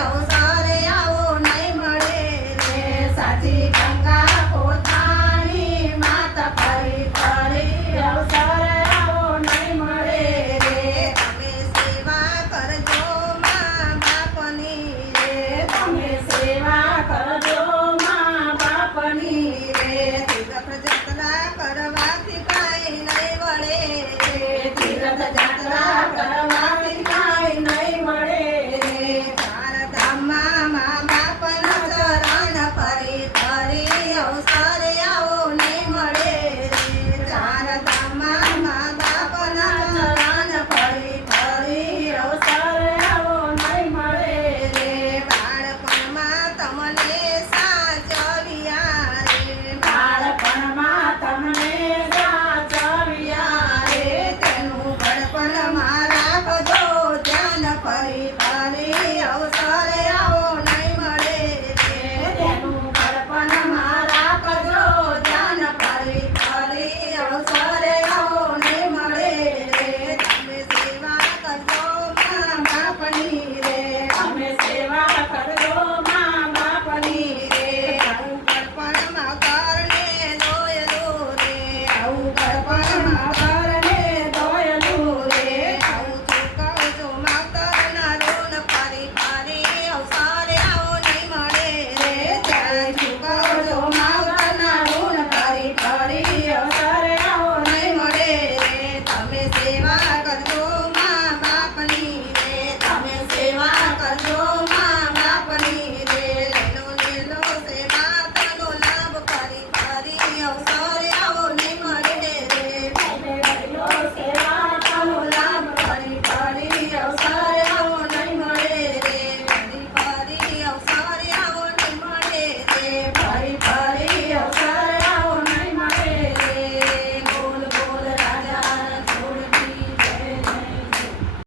અવસરે આવો નહીં મળે રે સાચી ગંગા પોતાની માત ફરી ફરી અવસરે આવો નહીં મળે રે તમે સેવા કરજો મા બાપની રે તમે સેવા કરજો મા બાપની રે તીર્થ જાત્રા કરવાથી કાંઈ નહીં વળે રે તીર્થ જાત્રા કરવાથી કાંઈ નહીં મળે રે ચારધામમાં મા બાપના ચરણ ફરી ફરી અવસરે આવો નહીં મળે રે ચારધામમાં મા બાપના ચરણ ફરી ફરી અવસરે આવો નહીં મળે રે બાળપણમાં તમને સાચવ્યા રે બાળપણમાં તમને સાચવ્યા રે તેનું ઘડપણમાં રાખજો ધ્યાન ફરી ફરી અવસરે આવો નહીં મળે રે તેનું ઘડપણમાં રાખજો ધ્યાન ફરી ફરી અવસરે આવો નહીં મળે રે તમે સેવા કરજો મા બાપની રે તમે સેવા કરજો મા બાપની રે આવું ઘડપણમાં કરને દોયલું રે આવું ઘડપણમાં કરને દોયલું રે આવું ચૂકવજો માવતરના ઋણ ફરી ફરી અવસરે આવો નહીં મળે રે ત્યાં ચૂકવજો માવતરના ઋણ ફરી ફરી અવસરે આવો નહીં મળે રે તમે સેવા